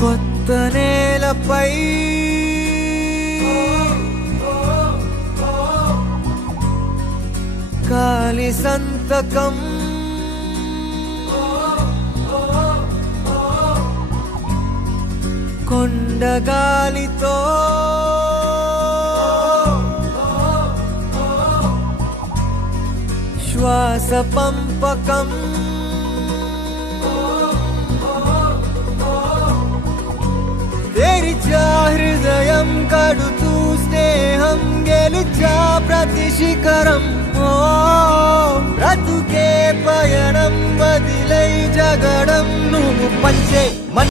కొత్త నేలపై గాలి సంతకం, కొండగాలితో శ్వాస పంపకం, తెరిచా హృదయం కడుతూ స్నేహం గెలిచా ప్రతి శిఖరం. బ్రతుకే పయనం వదిలై జగడం నువ్వు పంచే